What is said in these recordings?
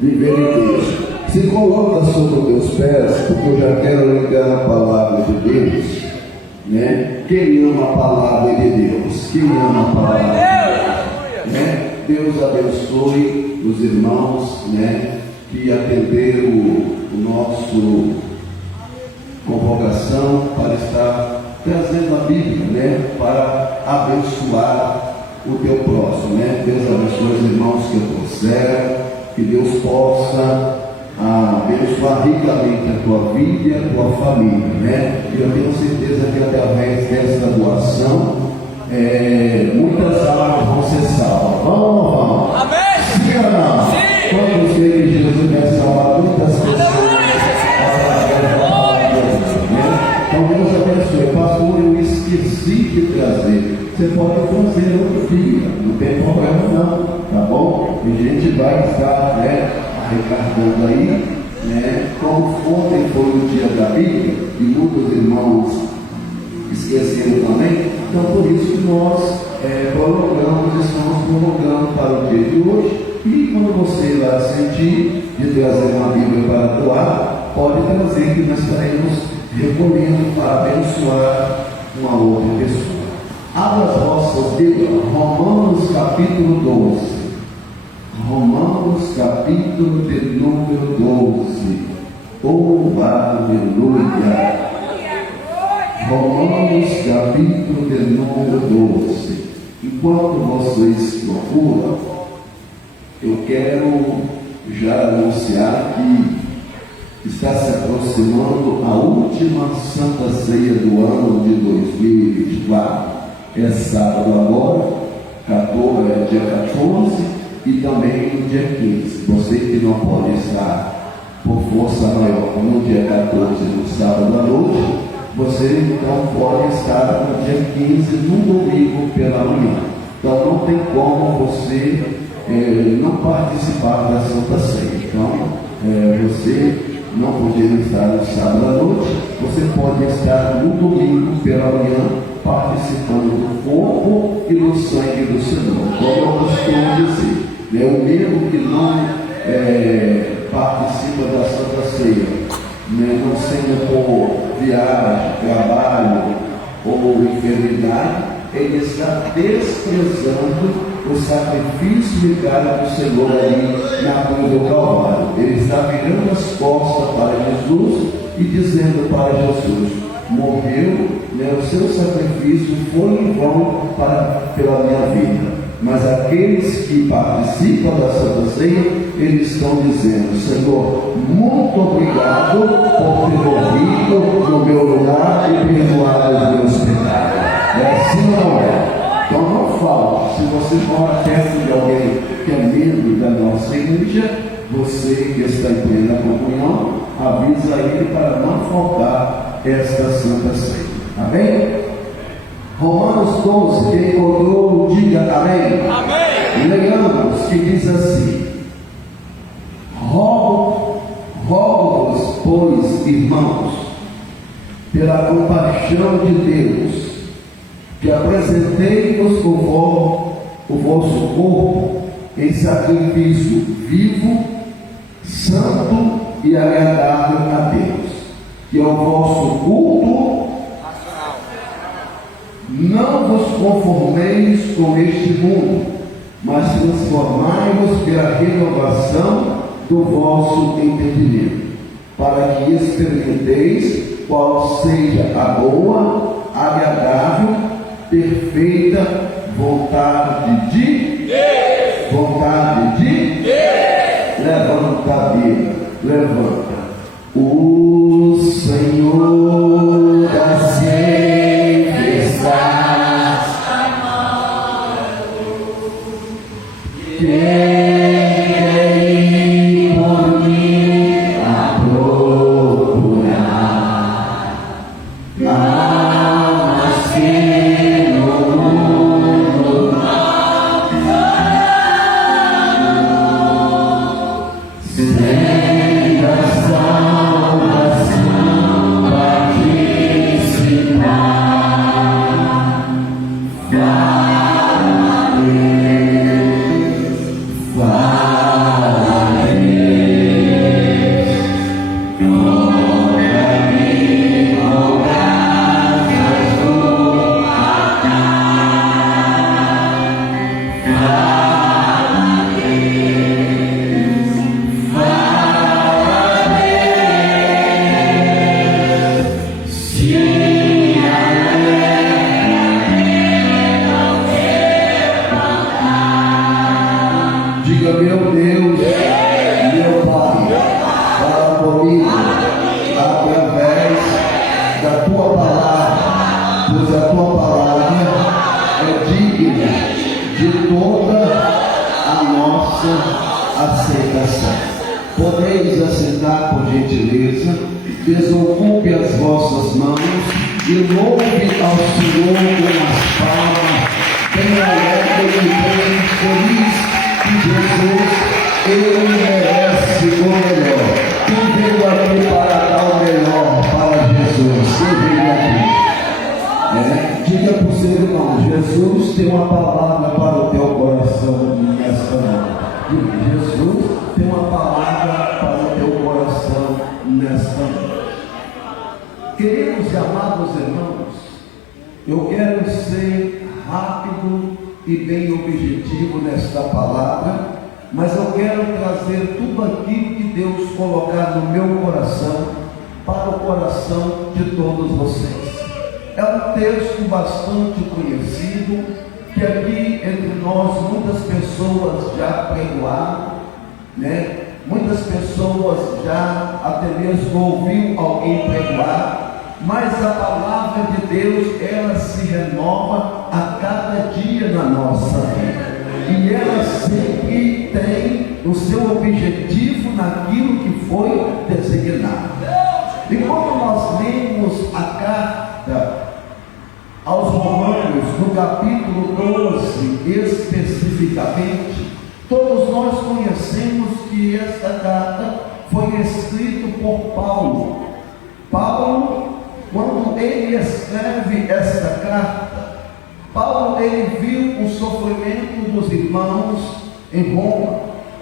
Viver em Deus. Se coloca sobre os teus pés, porque eu já quero ligar a palavra de Deus, né? Quem ama a palavra de Deus? Quem ama a palavra de Deus? Né? Deus abençoe os irmãos, né, que atenderam o nosso convocação para estar trazendo a Bíblia, né, para abençoar o teu próximo, né? Deus abençoe os irmãos que trouxeram, que Deus possa abençoar ricamente a tua vida e a tua família, né? E eu tenho certeza que através dessa doação muitas almas vão ser salvas. Vamos ou não vamos? Amém? Sim ou não? Sim. Quando você que Jesus vai salvar muitas pessoas, então Deus abençoe. Pastor, eu esqueci de trazer. Você pode fazer outro dia, não tem problema não, tá bom? E a gente vai estar, né, arrecadando aí, né? Como ontem foi o dia da Bíblia, e muitos irmãos esqueceram também, então por isso que nós estamos prorrogando para o dia de hoje. E quando você vai sentir de trazer uma Bíblia para doar, pode trazer, que nós estaremos recolhendo para abençoar uma outra pessoa. Abra as vossas Bíblias, Romanos capítulo 12. Romanos capítulo de número 12. Oh, aleluia! Romanos capítulo de número 12. Enquanto vocês procuram, eu quero já anunciar que está se aproximando a última Santa Ceia do ano de 2024. É sábado agora, dia 14 e também no dia 15. Você que não pode estar por força maior no dia 14, no sábado à noite, você então pode estar no dia 15, no domingo pela manhã. Então não tem como você não participar da Santa Ceia. Então, você não podendo estar no sábado à noite, você pode estar no domingo pela manhã participando do corpo e do sangue do Senhor. Como eu costumo dizer, o mesmo que não participa da Santa Ceia, não sendo por viagem, trabalho ou enfermidade, ele está desprezando o sacrifício de cara do Senhor ali na cruz do Calvário. Ele está virando as costas para Jesus e dizendo para Jesus: morreu, né, o seu sacrifício foi em vão pela minha vida. Mas aqueles que participam da Santa Ceia, eles estão dizendo: Senhor, muito obrigado por ter morrido no meu lugar e perdoado os meus pecados. É assim ou não é? Então não fala. Se você mora perto de alguém que é membro da nossa igreja, você que está em plena comunhão, avisa ele para não faltar esta Santa Ceia. Amém? Romanos 12, quem encontrou, diga amém. Amém. Leiamos, que diz assim: rogo-vos, pois, irmãos, pela compaixão de Deus, que apresentei-vos o vosso corpo em sacrifício vivo, santo e agradável a Deus, que é o vosso culto. Não vos conformeis com este mundo, mas transformai-vos pela renovação do vosso entendimento, para que experimenteis qual seja a boa, agradável, perfeita vontade de Deus. Vontade de Deus. Levanta a Bíblia, levanta. O Senhor da sempre está amado. Quem quer ir por mim a procurar? Mas que no mundo não sem a salvação participar. Diga: meu Deus, meu Pai, fala comigo através da tua palavra, pois a tua palavra é digna de toda a nossa aceitação. Podeis assentar, por gentileza, desocupe as vossas mãos e louve ao Senhor com as palmas, bem alegre e bem feliz. Jesus, Ele merece o melhor. Quem veio aqui para dar o melhor para Jesus? Quem veio aqui? Diga para o seu irmão: Jesus tem uma palavra para o teu coração nesta noite. Diga: Jesus tem uma palavra para o teu coração nesta noite. Queridos e amados irmãos, eu quero ser rápido e bem objetivo nesta palavra, mas eu quero trazer tudo aquilo que Deus colocar no meu coração para o coração de todos vocês. É um texto bastante conhecido, que aqui entre nós muitas pessoas já pregoaram, né? Muitas pessoas já até mesmo ouviu alguém pregoar, mas a palavra de Deus, ela se renova a cada dia na nossa vida, e ela sempre tem o seu objetivo naquilo que foi designado. E quando nós lemos a carta aos Romanos, no capítulo 12 especificamente, todos nós conhecemos que esta carta foi escrita por Paulo. Paulo, quando ele escreve esta carta, Paulo ele viu o sofrimento dos irmãos em Roma.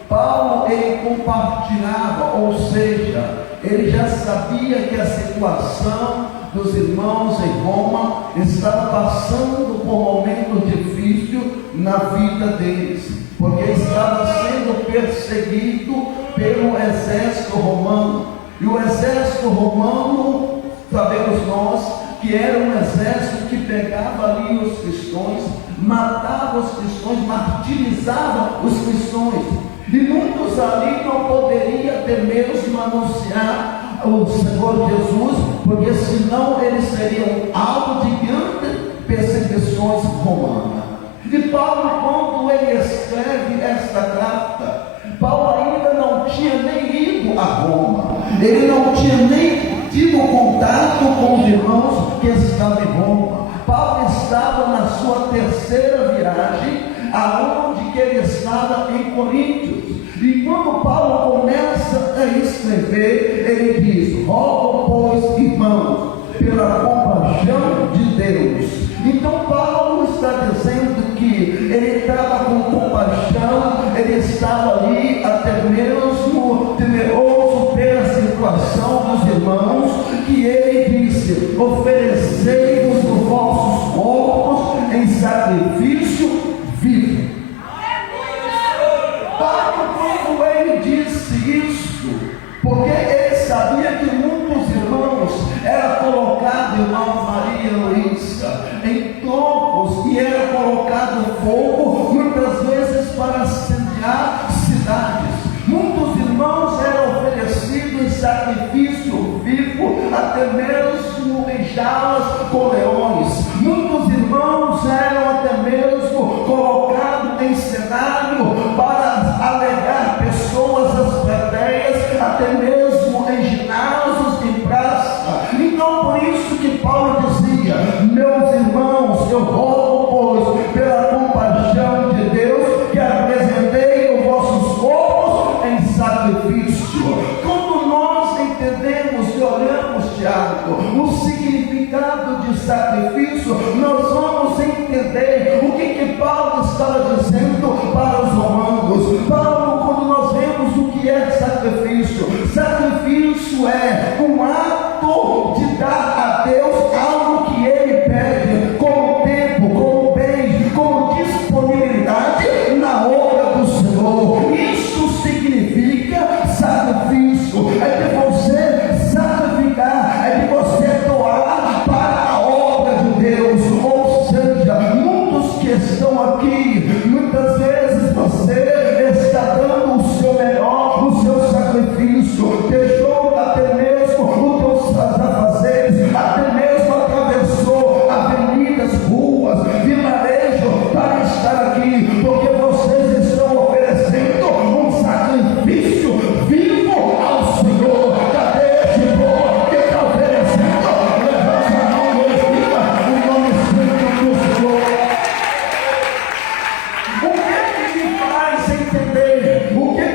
Paulo ele compartilhava, ou seja, ele já sabia que a situação dos irmãos em Roma estava passando por momentos difíceis, na vida deles, porque estava sendo perseguido pelo exército romano. E o exército romano, sabemos nós, que era um exército que pegava ali os cristãos, matava os cristãos, martirizava os cristãos. E muitos ali não poderiam até mesmo anunciar o Senhor Jesus, porque senão eles seriam alvo de grandes perseguições romanas. E Paulo, quando ele escreve esta carta, Paulo ainda não tinha nem ido a Roma, ele não tinha nem tido contato com os irmãos que estavam em Roma. Paulo estava na sua terceira viagem, aonde que ele estava em Coríntios. E quando Paulo começa a escrever, ele diz: rogo, pois, irmãos, pela compaixão de Deus. Então Paulo está dizendo que ele estava com compaixão, ele estava ali até mesmo temeroso pela situação dos irmãos, que ele disse: oferecei-vos os vossos corpos em sacrifício vivo. Paulo, quando ele disse isso, porque ele sabia que muitos irmãos eram colocados, irmã Maria Luísa, em troncos, e era colocado fogo, muitas vezes para incendiar cidades. Muitos irmãos eram oferecidos em sacrifício vivo, até mesmo em jalas com leões. Muitos irmãos eram até mesmo colocados em cenário para alegar pessoas às plateias, até mesmo em ginásios, em praça. Então, por isso que Paulo dizia: meus irmãos, eu rogo, pois, pela compaixão de Deus, que apresentei os vossos corpos em sacrifício. Quando nós entendemos e olhamos, Tiago, o significado de sacrifício, nós vamos entender o que Paulo estava dizendo para os romanos. Paulo, quando nós vemos o que é sacrifício, sacrifício é um ato de dar a Deus algo que ele pede, como tempo, como bem, como disponibilidade na obra do Senhor. Isso significa sacrifício, é de você sacrificar, é de você doar para a obra de Deus. Ou seja, muitos que estão aqui, muitas vezes você está dando o seu melhor, o seu sacrifício, deixou até mesmo os teus afazeres, até mesmo atravessou avenidas, ruas, vilarejo para estar aqui, porque vocês estão oferecendo um sacrifício vivo ao Senhor. Cadê esse povo que está oferecendo? Levanta a mão e glorifica o nome santo do Senhor. O que me faz entender? O que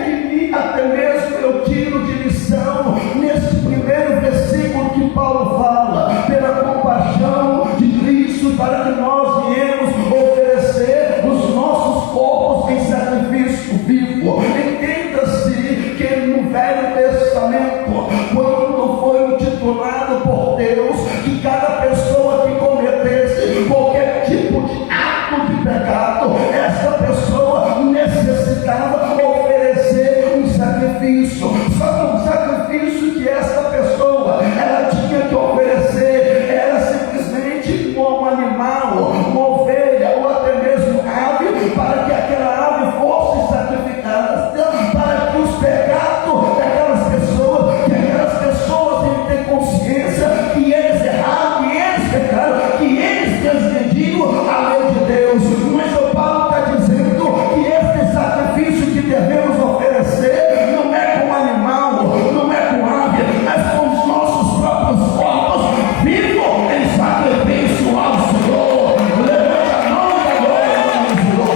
até mesmo eu tiro de lição nesse primeiro versículo que Paulo fala, pela compaixão de Cristo, para que nós viemos oferecer os nossos corpos em sacrifício vivo. Entenda-se que no Velho Testamento, quando foi intitulado por Deus que cada pessoa que cometesse qualquer tipo de ato de pecado, essa pessoa necessitava oferecer um sacrifício. Só que um sacrifício que essa pessoa ela tinha que oferecer era simplesmente um animal, uma ovelha ou até mesmo ave, para que aquela ave fosse sacrificada, para que os pecados daquelas pessoas, que aquelas pessoas têm que ter consciência que eles erraram, que eles pecaram, que eles transgrediram a lei de Deus. Mas o Paulo está dizendo que esse sacrifício que devemos oferecer não é com animal, não é com ave, mas com os nossos próprios corpos vivos em sacrifício ao Senhor. Levante a mão e glória ao Senhor.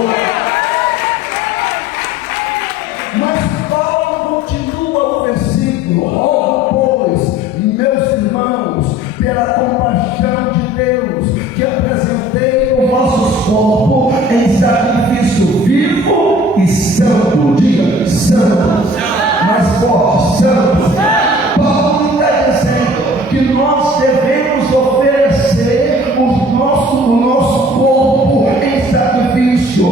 Mas Paulo continua o versículo: rogo, pois, meus irmãos, pela compaixão de Deus, que apresentei o vosso corpo em sacrifício vivo e santo. Diga santo, mais forte, santo. Paulo está dizendo que nós devemos oferecer o nosso corpo em sacrifício.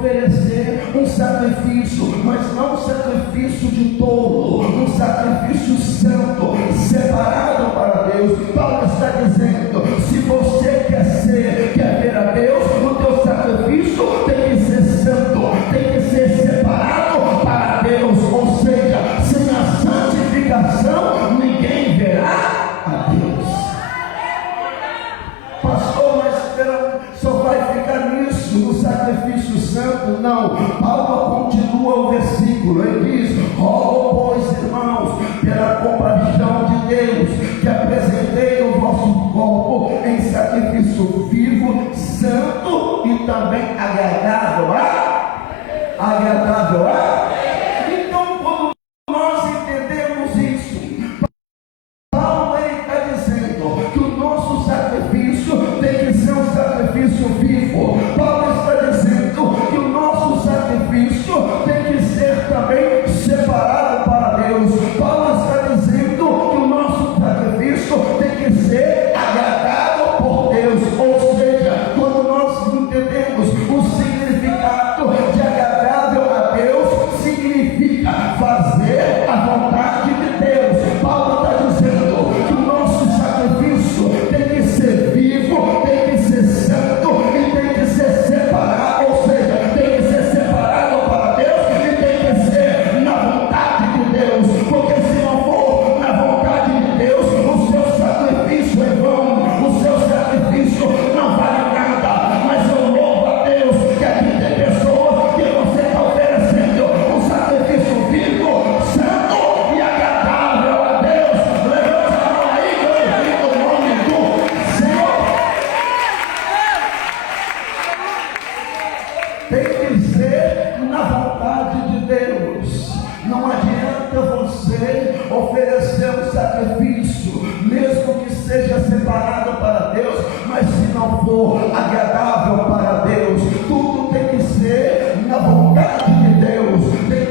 oferecer um sacrifício, mas não um sacrifício de tolo, um sacrifício santo, separado para Deus. Paulo está dizendo: se você quer ver a Deus, o teu sacrifício tem que ser santo, tem que ser separado para Deus. Ou seja, sem a santificação ninguém verá a Deus. Pastor, mas só vai ficar nisso, no sacrifício santo? Não. Paulo continua o versículo, ele diz: rogo, pois, irmãos, pela compaixão de Deus, que apresentei o vosso corpo em sacrifício vivo, santo e também agradável a. Então, quando nós entendemos isso, Paulo está dizendo que o nosso sacrifício tem que ser um sacrifício vivo. Paulo está dizendo que o nosso sacrifício tem que ser também separado para Deus. Paulo está dizendo que o nosso sacrifício tem que ser agradável por Deus. Ou seja, quando nós entendemos o significado de agradável a Deus, significa fazer a vontade de Deus. Paulo está dizendo que o nosso sacrifício tem que ser vivo, tem que ser santo e tem que ser separado. Ou seja, tem que ser separado para Deus e tem que ser na vontade de Deus. Porque se não for na vontade de Deus, o seu sacrifício é vão, o seu sacrifício não vale nada. Mas eu louvo a Deus que aqui tem pessoas que você está oferecendo um sacrifício vivo, santo e agradável a Deus. Levanta a mão aí, glorifica o nome do Senhor. Tem que ser na vontade de Deus. Não adianta você oferecer um sacrifício, mesmo que seja separado para Deus, mas se não for agradável para Deus. Tudo tem que ser na vontade de Deus,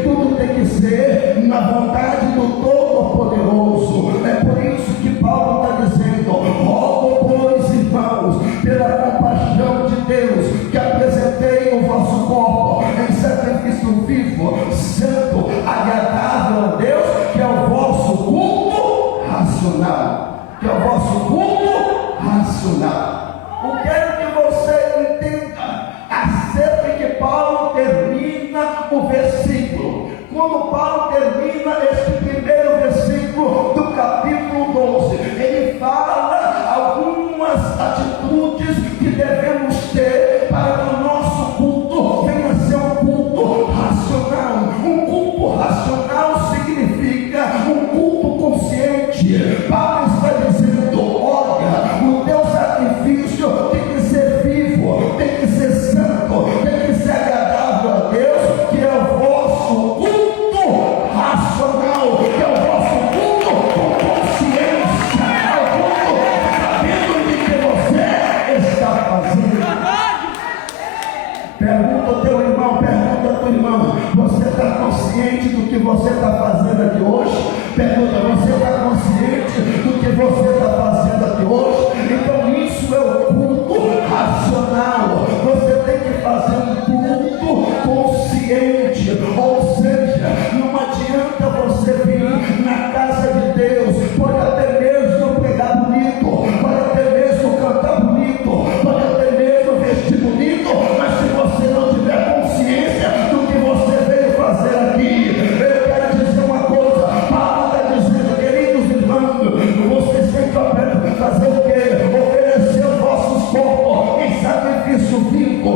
tudo tem que ser na vontade do Todo-Poderoso. É por isso que Paulo está dizendo: rogo, pois, irmãos, pela compaixão de Deus, que apresentei o vosso corpo em sacrifício vivo, santo, agradável a Deus, que é o vosso culto racional. Que é o vosso culto racional. Eu quero que você entenda acerca que Paulo termina o versículo. Quando Paulo termina este primeiro versículo do capítulo 12, ele fala algumas atitudes que devemos ter para que o nosso culto venha a ser um culto racional. Um culto racional significa um culto consciente. Paulo está dizendo: olha, o teu sacrifício tem que ser vivo, tem que ser santo, tem que ser agradável a Deus, que é o vosso culto racional, que é o vosso culto com consciência, é o culto sabendo de que você está fazendo. Pergunta ao teu irmão, pergunta ao teu irmão: você está consciente do que você está fazendo aqui hoje? Pergunta: você está consciente do que você está fazendo aqui hoje? Então isso é o culto racional. Você tem que fazer um culto consciente. Ou seja, não adianta você vir na casa de Deus, pode até mesmo pregar bonito, pode até mesmo cantar bonito, pode até mesmo vestir bonito, mas se você não tiver consciência do que você veio fazer aqui, eu quero dizer uma coisa: Paulo está dizendo, queridos irmãos, vocês têm que fazer o quê? Oferecer os vossos corpos em sacrifício vivo,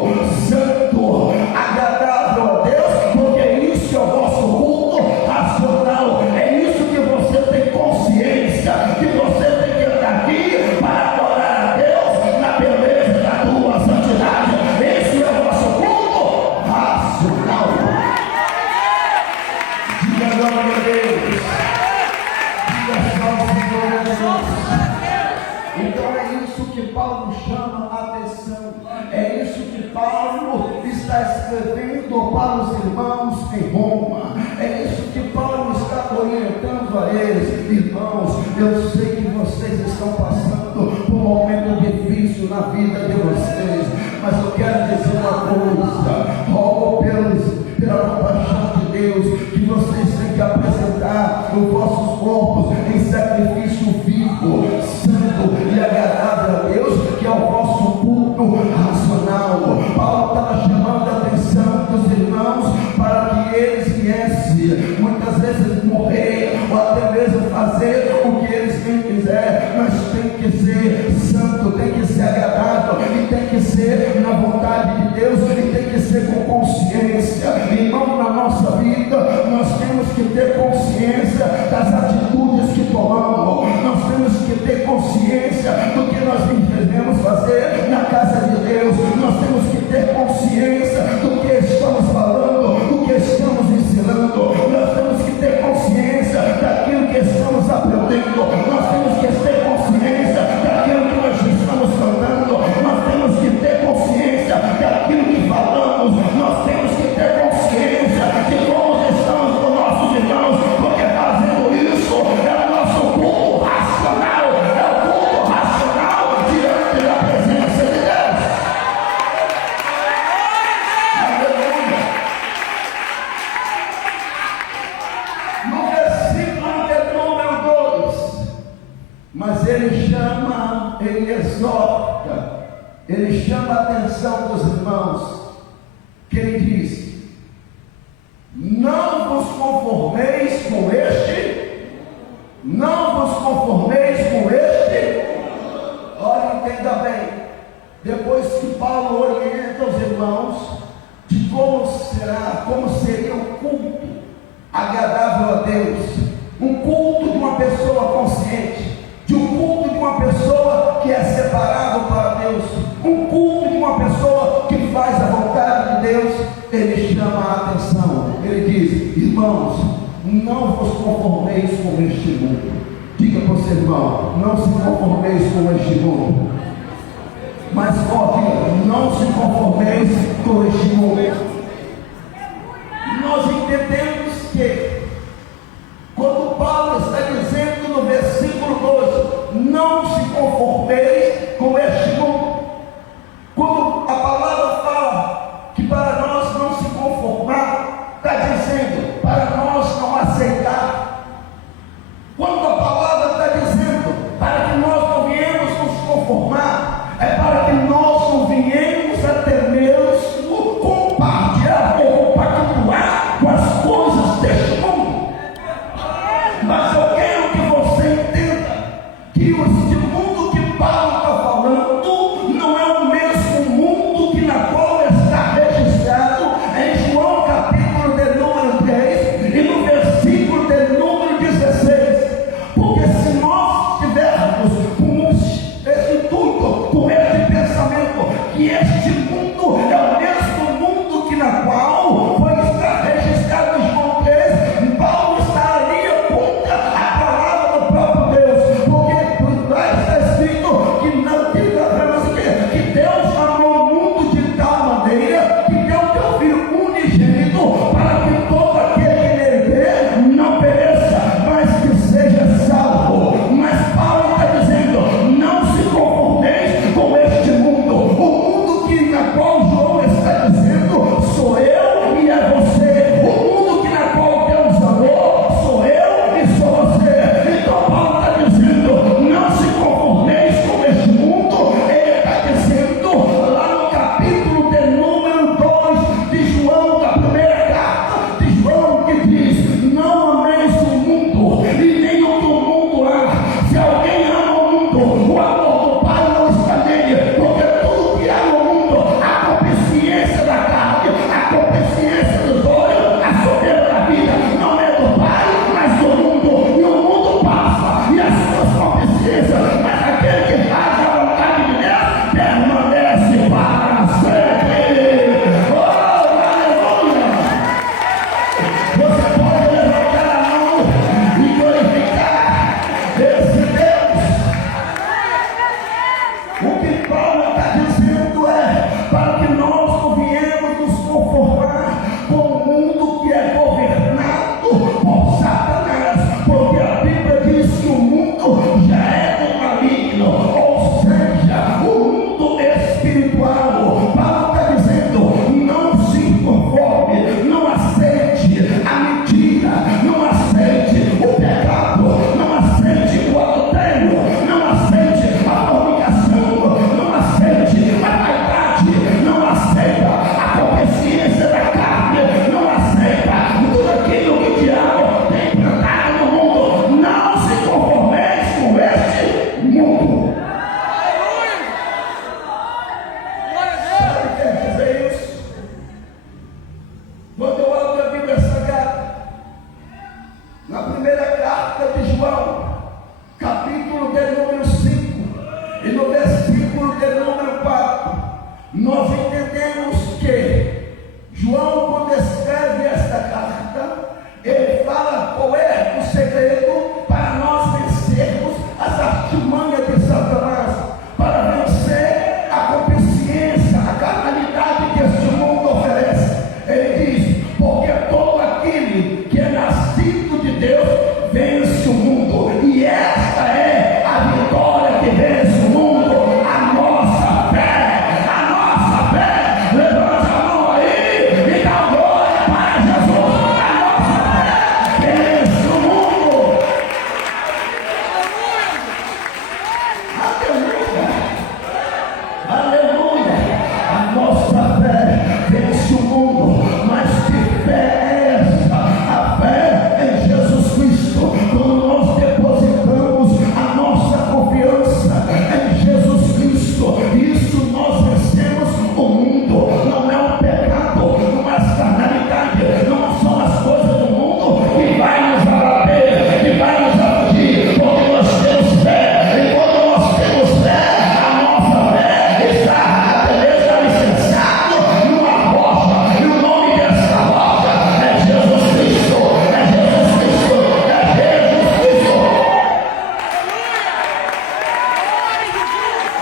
santo, agradável a Deus, porque isso é o vosso culto racional. É isso que você tem consciência, que você tem que estar aqui para adorar a Deus na beleza da tua santidade. Esse é o vosso culto racional. Diga glória a Deus. Diga glória a Deus. Então é isso que Paulo chama a atenção. É isso que Paulo está escrevendo para os irmãos em Roma. É isso que Paulo está orientando a eles. Irmãos, eu sei que vocês estão passando por um momento difícil na vida de vocês, mas eu quero dizer uma coisa: rogo, tem que ser santo, tem que ser agradável, e tem que ser na vontade de Deus, e tem que ser com consciência. Irmão, na nossa vida, nós temos que ter consciência das atitudes que tomamos, nós temos que ter consciência do que nós devemos fazer na casa de Deus, nós temos que ter consciência do que estamos falando, do que estamos ensinando, nós temos que ter consciência daquilo que estamos aprendendo, nós temos que ter consciência daquilo que nós estamos cantando, nós temos que ter consciência daquilo que falamos, nós temos que ter consciência de como estamos com nossos irmãos, porque fazendo isso é o nosso culto racional, é o culto racional diante da presença de Deus. Aleluia. No versículo de número 2, mas ele chama, ele exorta, ele chama a atenção dos irmãos, que ele diz: não vos conformeis com este, não vos conformeis com este. Olha, entenda bem, depois que Paulo orienta os irmãos de como será, como seria um culto agradável a Deus, um culto de uma pessoa consciente, de um culto de uma pessoa que é separado para Deus, um culto de uma pessoa que faz a vontade de Deus, ele chama a atenção, ele diz: irmãos, não vos conformeis com este mundo. Diga para o seu irmão: não se conformeis com este mundo. Mas diga: não se conformeis com este mundo. Nós entendemos que quando Paulo está dizendo no versículo 2, não se conformeis com este mundo, quando a palavra fala que para nós não se conformar, está dizendo para nós não aceitar. Quando a palavra está dizendo para que nós não viemos nos conformar, é para que nós não viemos a ter mesmo compartilhar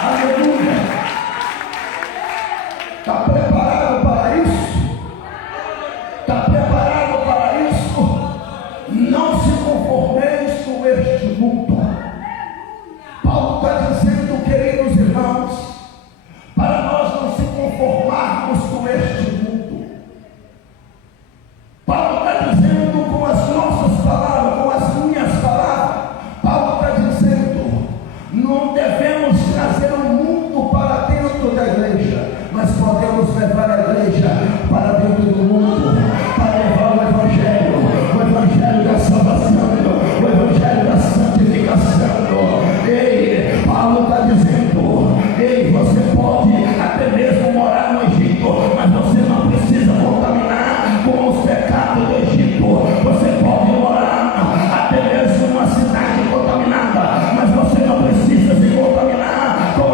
Aleluia. Está preparado para isso? Está preparado para isso? Não se conformeis com este mundo. Paulo está dizendo, queridos irmãos, para nós não se conformarmos com este mundo. Paulo está dizendo com as nossas palavras, com as minhas palavras, Paulo está dizendo, não devemos trazer o mundo para dentro da igreja, mas podemos levar a igreja para dentro do mundo, para levar o evangelho da salvação, o evangelho da santificação. Ei, Paulo está dizendo, ei, você pode até mesmo morar no Egito, mas você não precisa contaminar com os pecados do Egito. Você pode morar até mesmo numa cidade contaminada, mas você não precisa se contaminar com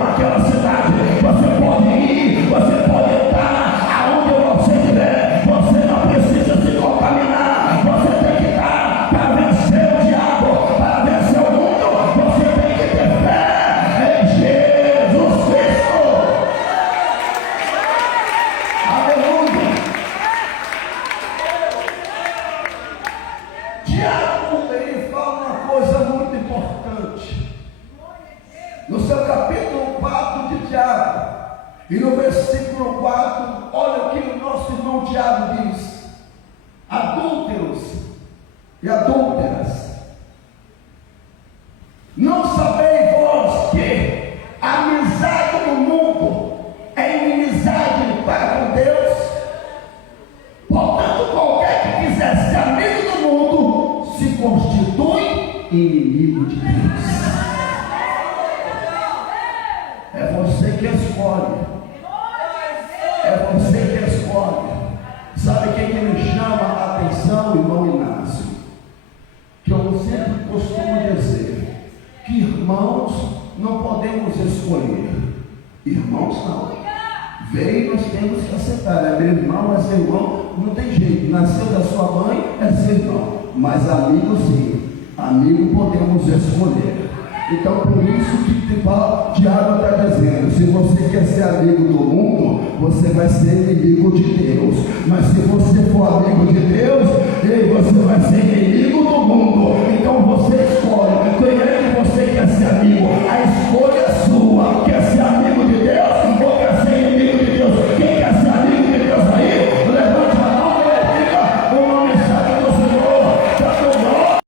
aquela cidade. Você pode ir, você pode estar aonde você estiver, você não precisa se contaminar. Você tem que estar para vencer o diabo, para vencer o mundo. Você tem que ter fé em Jesus Cristo. Aleluia. Tiago, ele fala uma coisa muito importante. No seu capítulo 4 de Tiago, e no versículo 4, olha o que o nosso irmão Tiago diz: adúlteros e adúlteras, não sabeis vós que a amizade no mundo é inimizade para com Deus? Portanto, qualquer que quiser ser amigo do mundo se constitui inimigo de Deus. É você que escolhe. É você que escolhe. Sabe quem que me chama a atenção, irmão Inácio? Que eu sempre costumo dizer que irmãos não podemos escolher. Irmãos não. Veio, nós temos que aceitar. É meu irmão, é seu irmão, não tem jeito. Nasceu da sua mãe, é seu irmão. Mas amigo sim. Amigo podemos escolher. Então, por isso que Tiago está dizendo, se você quer ser amigo do mundo, você vai ser inimigo de Deus. Mas se você for amigo de Deus, você vai ser inimigo do mundo. Então,